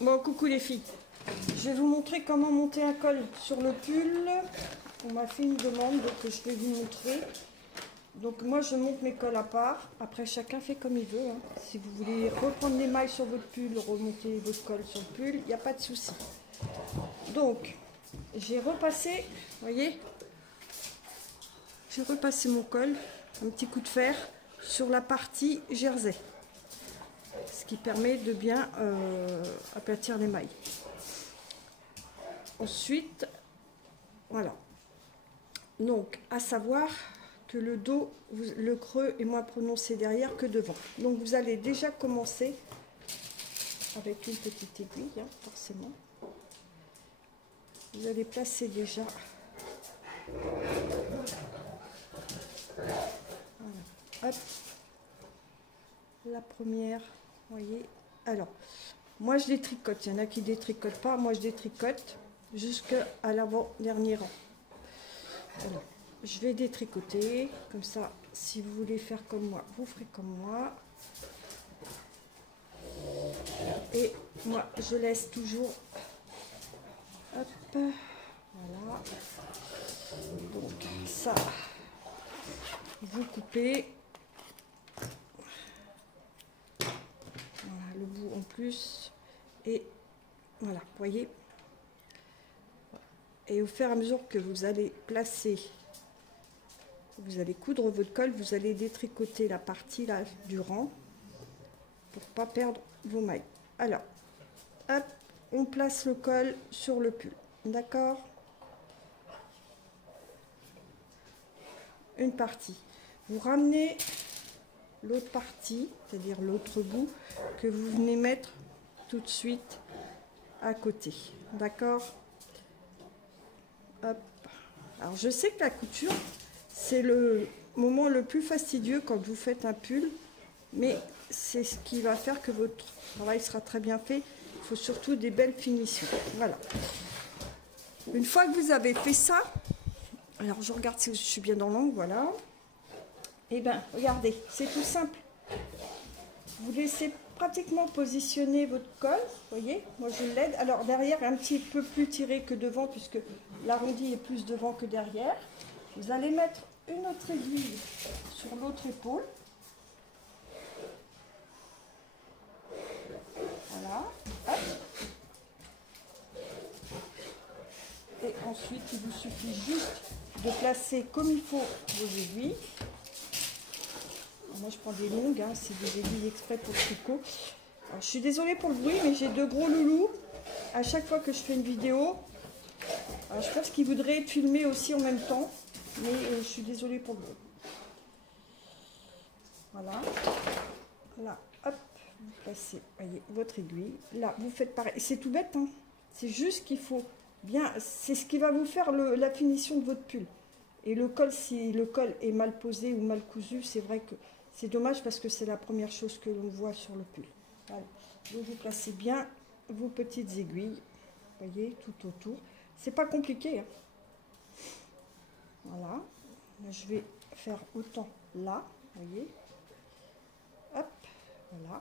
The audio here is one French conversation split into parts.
Bon, coucou les filles. Je vais vous montrer comment monter un col sur le pull. On m'a fait une demande, donc je vais vous montrer. Donc moi, je monte mes cols à part. Après, chacun fait comme il veut. Hein. Si vous voulez reprendre les mailles sur votre pull, remonter votre col sur le pull, il n'y a pas de souci. Donc, j'ai repassé, vous voyez, j'ai repassé mon col, un petit coup de fer, sur la partie jersey. Ce qui permet de bien aplatir les mailles. Ensuite, voilà. Donc, à savoir que le dos, le creux est moins prononcé derrière que devant. Donc, vous allez déjà commencer avec une petite aiguille, hein, forcément. Vous allez placer déjà. Voilà. Hop. La première, vous voyez. Alors, moi je détricote. Il y en a qui ne détricotent pas. Moi je détricote jusqu'à l'avant-dernier rang. Alors, je vais détricoter. Comme ça, si vous voulez faire comme moi, vous ferez comme moi. Et moi, je laisse toujours. Hop. Voilà. Donc, ça, vous coupez. Voilà, le bout en plus. Et voilà, vous voyez. Et au fur et à mesure que vous allez placer, vous allez coudre votre col, vous allez détricoter la partie là du rang pour pas perdre vos mailles. Alors, hop, on place le col sur le pull, d'accord? Une partie. Vous ramenez l'autre partie, c'est-à-dire l'autre bout, que vous venez mettre tout de suite à côté, d'accord? Hop. Alors je sais que la couture, c'est le moment le plus fastidieux quand vous faites un pull, mais c'est ce qui va faire que votre travail sera très bien fait. Il faut surtout des belles finitions. Voilà. Une fois que vous avez fait ça, alors je regarde si je suis bien dans l'angle, voilà. Et bien, regardez, c'est tout simple. Vous laissez pratiquement positionner votre col, vous voyez, moi je l'aide. Alors derrière, un petit peu plus tiré que devant, puisque l'arrondi est plus devant que derrière. Vous allez mettre une autre aiguille sur l'autre épaule. Voilà. Hop. Et ensuite, il vous suffit juste de placer comme il faut vos aiguilles. Moi, je prends des longues, hein, c'est des aiguilles exprès pour le tricot. Alors, je suis désolée pour le bruit, mais j'ai deux gros loulous. À chaque fois que je fais une vidéo, alors, je pense qu'ils voudraient filmer aussi en même temps, mais je suis désolée pour le bruit. Voilà. Là, hop, vous placez, voyez, votre aiguille. Là, vous faites pareil. C'est tout bête, hein. C'est juste qu'il faut bien... C'est ce qui va vous faire la finition de votre pull. Et le col, si le col est mal posé ou mal cousu, c'est vrai que c'est dommage parce que c'est la première chose que l'on voit sur le pull. Voilà. Donc vous placez bien vos petites aiguilles, voyez, tout autour. C'est pas compliqué, hein. Voilà. Là, je vais faire autant là, voyez. Hop, voilà.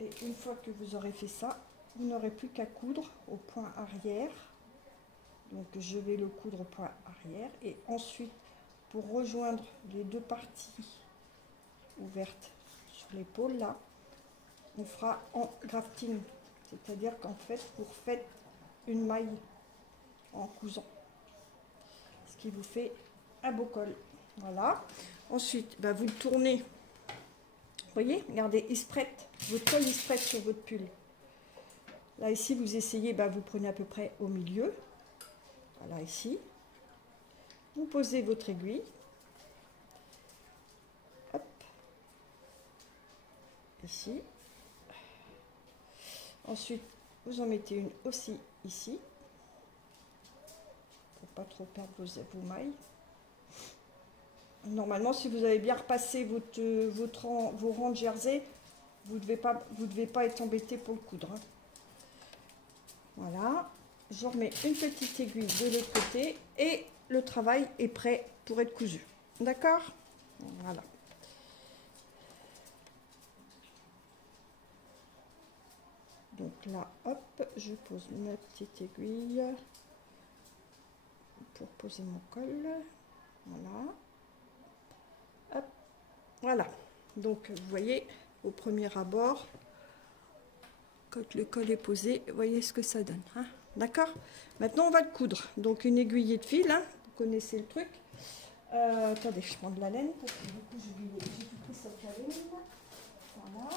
Et une fois que vous aurez fait ça, vous n'aurez plus qu'à coudre au point arrière. Donc je vais le coudre au point arrière et ensuite pour rejoindre les deux parties ouvertes sur l'épaule là, on fera en grafting, c'est-à-dire qu'en fait vous faites une maille en cousant, ce qui vous fait un beau col. Voilà. Ensuite, bah, vous le tournez. Vous voyez, regardez, il se prête, votre col il se prête sur votre pull. Là ici vous essayez, bah, vous prenez à peu près au milieu. Voilà, ici. Vous posez votre aiguille. Hop. Ici. Ensuite, vous en mettez une aussi ici. Pour pas trop perdre vos mailles. Normalement, si vous avez bien repassé vos rangs de jersey, vous devez pas être embêté pour le coudre, hein. Voilà. Je remets une petite aiguille de l'autre côté et le travail est prêt pour être cousu. D'accord? Voilà. Donc là, hop, je pose ma petite aiguille pour poser mon col. Voilà. Hop. Voilà. Donc, vous voyez, au premier abord, quand le col est posé, vous voyez ce que ça donne. Hein, d'accord? Maintenant, on va le coudre. Donc, une aiguillée de fil, hein, vous connaissez le truc. Attendez, je prends de la laine parce que du coup, j'ai tout pris cette laine. Voilà.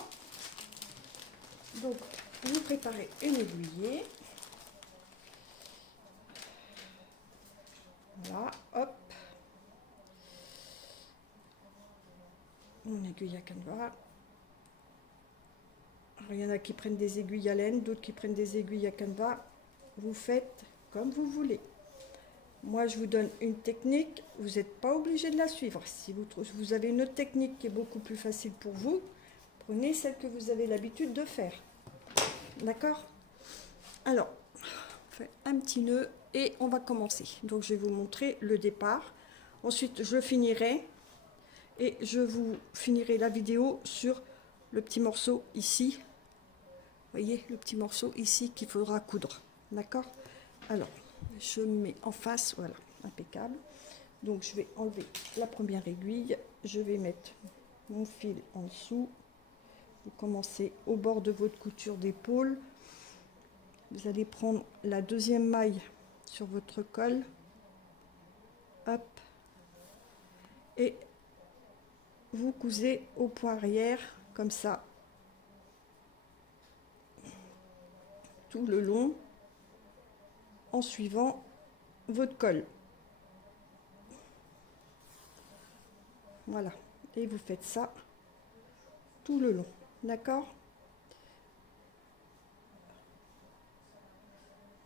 Donc, vous préparez une aiguillée. Voilà, hop. Une aiguille à canevas. Alors, il y en a qui prennent des aiguilles à laine, d'autres qui prennent des aiguilles à canevas. Vous faites comme vous voulez. Moi, je vous donne une technique. Vous n'êtes pas obligé de la suivre. Si vous avez une autre technique qui est beaucoup plus facile pour vous, prenez celle que vous avez l'habitude de faire. D'accord? Alors, on fait un petit nœud et on va commencer. Donc, je vais vous montrer le départ. Ensuite, je finirai et je vous finirai la vidéo sur le petit morceau ici. Vous voyez, le petit morceau ici qu'il faudra coudre. D'accord? Alors, je mets en face, voilà, impeccable. Donc, je vais enlever la première aiguille. Je vais mettre mon fil en dessous. Vous commencez au bord de votre couture d'épaule. Vous allez prendre la deuxième maille sur votre col. Hop. Et vous cousez au point arrière, comme ça, tout le long, en suivant votre col. Voilà. Et vous faites ça tout le long. D'accord?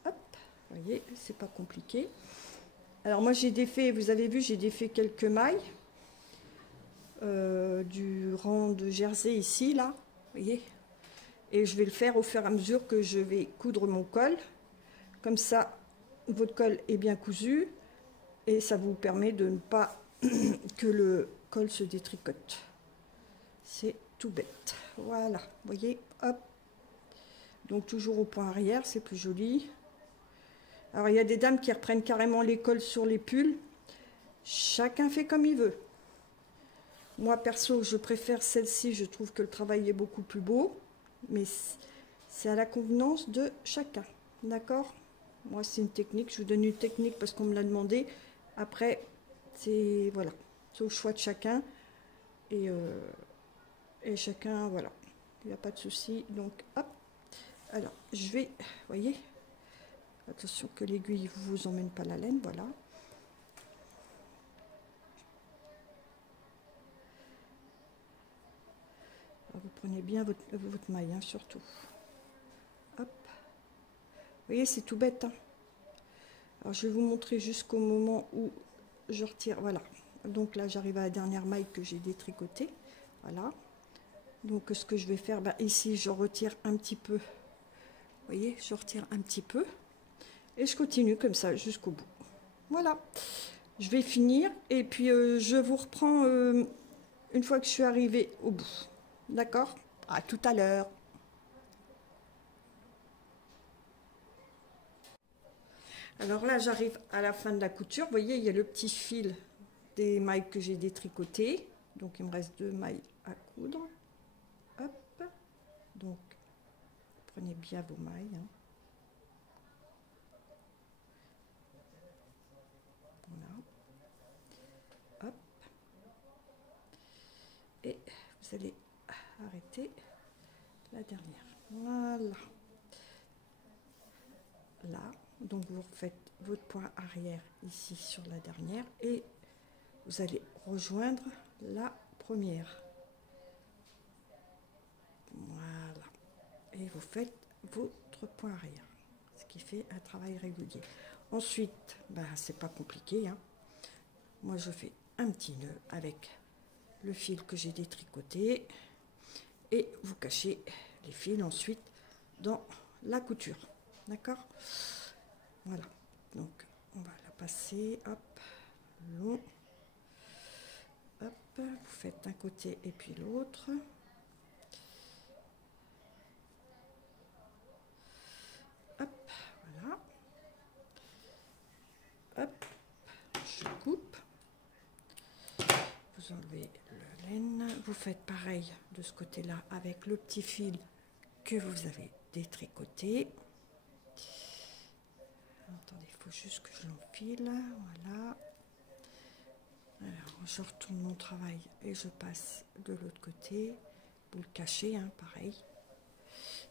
Hop. Vous voyez, c'est pas compliqué. Alors moi j'ai défait, vous avez vu, j'ai défait quelques mailles du rang de jersey ici, là. Vous voyez? Et je vais le faire au fur et à mesure que je vais coudre mon col. Comme ça, votre col est bien cousu et ça vous permet de ne pas que le col se détricote. C'est tout bête. Voilà, vous voyez, hop. Donc toujours au point arrière, c'est plus joli. Alors il y a des dames qui reprennent carrément les cols sur les pulls. Chacun fait comme il veut. Moi perso, je préfère celle-ci, je trouve que le travail est beaucoup plus beau. Mais c'est à la convenance de chacun. D'accord? Moi c'est une technique, je vous donne une technique parce qu'on me l'a demandé. Après, c'est voilà, c'est au choix de chacun. Et chacun, voilà, il n'y a pas de souci. Donc hop, alors je vais, vous voyez, attention que l'aiguille ne vous emmène pas la laine, voilà. Alors, vous prenez bien votre maille, hein, surtout. Hop. Vous voyez, c'est tout bête. Hein. Alors je vais vous montrer jusqu'au moment où je retire, voilà. Donc là, j'arrive à la dernière maille que j'ai détricotée. Voilà. Donc ce que je vais faire, bah, ici, je retire un petit peu. Vous voyez, je retire un petit peu. Et je continue comme ça jusqu'au bout. Voilà. Je vais finir et puis je vous reprends une fois que je suis arrivée au bout. D'accord? À tout à l'heure. Alors là, j'arrive à la fin de la couture. Vous voyez, il y a le petit fil des mailles que j'ai détricotées. Donc, il me reste 2 mailles à coudre. Hop. Donc, prenez bien vos mailles. Hein. Voilà. Hop. Et vous allez arrêter la dernière. Voilà. Là. Donc, vous refaites votre point arrière ici sur la dernière. Et vous allez rejoindre la première. Voilà. Et vous faites votre point arrière. Ce qui fait un travail régulier. Ensuite, ben, c'est pas compliqué. Hein. Moi, je fais un petit nœud avec le fil que j'ai détricoté. Et vous cachez les fils ensuite dans la couture. D'accord? Voilà. Donc, on va la passer. Hop. Long. Hop. Vous faites un côté et puis l'autre. vous enlevez le laine, vous faites pareil de ce côté là avec le petit fil que vous avez détricoté. Attendez, il faut juste que je l'enfile, voilà. Alors je retourne mon travail et je passe de l'autre côté, vous le cachez, hein, pareil.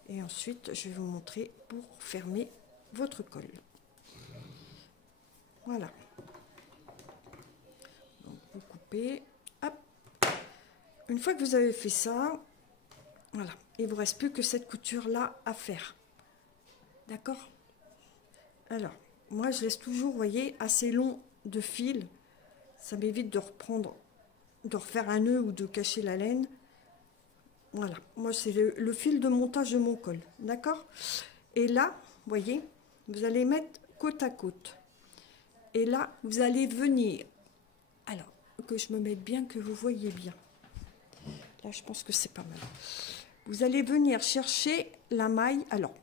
Et ensuite je vais vous montrer pour fermer votre col. Voilà. Donc vous coupez, hop. Une fois que vous avez fait ça, voilà, il vous reste plus que cette couture là à faire. D'accord? Alors, moi je laisse toujours, vous voyez, assez long de fil. Ça m'évite de reprendre, de refaire un nœud ou de cacher la laine. Voilà, moi c'est le fil de montage de mon col, d'accord? Et là, vous voyez, vous allez mettre côte à côte. Et là, vous allez venir, alors que je me mette bien, que vous voyez bien. Là, je pense que c'est pas mal. Vous allez venir chercher la maille, alors,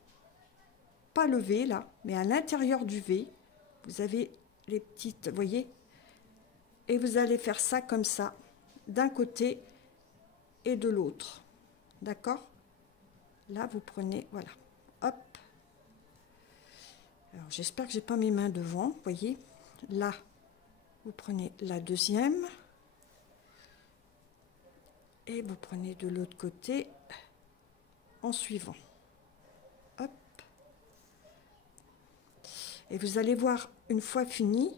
pas le V là, mais à l'intérieur du V, vous avez les petites, vous voyez? Et vous allez faire ça comme ça, d'un côté et de l'autre. D'accord? Là, vous prenez, voilà, hop. Alors, j'espère que j'ai pas mes mains devant, vous voyez? Là, vous prenez la deuxième. Et vous prenez de l'autre côté en suivant. Hop. Et vous allez voir, une fois fini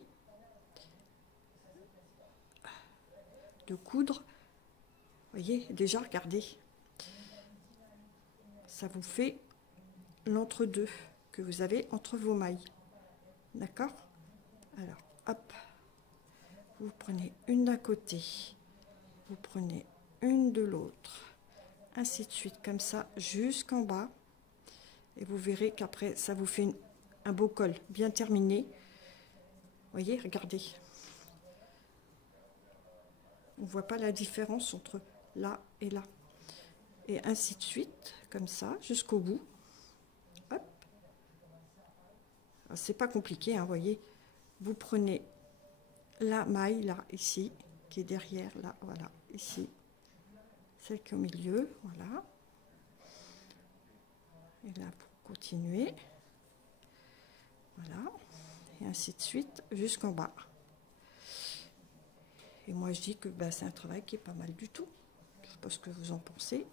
de coudre, vous voyez, déjà, regardez. Ça vous fait l'entre-deux que vous avez entre vos mailles. D'accord? Alors, hop. Vous prenez une d'un côté. Vous prenez une de l'autre. Ainsi de suite, comme ça, jusqu'en bas. Et vous verrez qu'après, ça vous fait un beau col bien terminé. Vous voyez, regardez. On ne voit pas la différence entre là et là. Et ainsi de suite, comme ça, jusqu'au bout. Hop. C'est pas compliqué, hein, vous voyez. Vous prenez la maille, là, ici, qui est derrière, là, voilà, ici. Celle qui est au milieu, voilà. Et là, pour continuer. Voilà. Et ainsi de suite, jusqu'en bas. Et moi, je dis que ben, c'est un travail qui est pas mal du tout. Je ne sais pas ce que vous en pensez.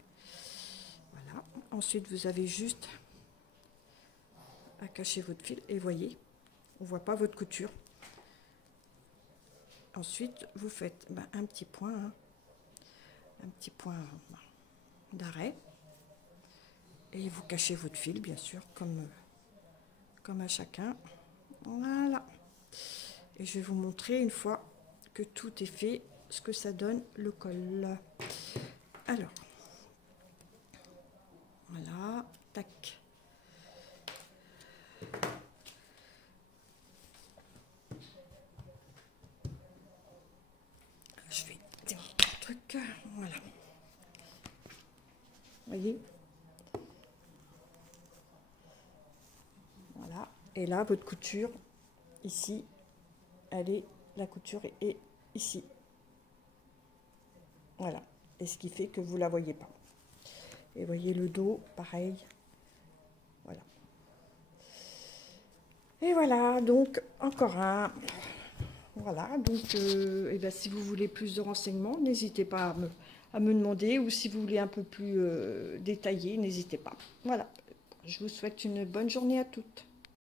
Voilà. Ensuite, vous avez juste à cacher votre fil. Et voyez, on ne voit pas votre couture. Ensuite, vous faites ben, un petit point, hein, un petit point d'arrêt. Et vous cachez votre fil, bien sûr, comme à chacun. Voilà. Et je vais vous montrer une fois que tout est fait, ce que ça donne le col. Alors, voilà, tac. Je vais dire un truc, voilà. Vous voyez? Voilà. Et là, votre couture, ici, la couture est ici. Voilà. Et ce qui fait que vous ne la voyez pas. Et voyez le dos, pareil. Voilà. Et voilà, donc, encore un. Voilà, donc, et ben, si vous voulez plus de renseignements, n'hésitez pas à me demander. Ou si vous voulez un peu plus détaillé, n'hésitez pas. Voilà. Je vous souhaite une bonne journée à toutes.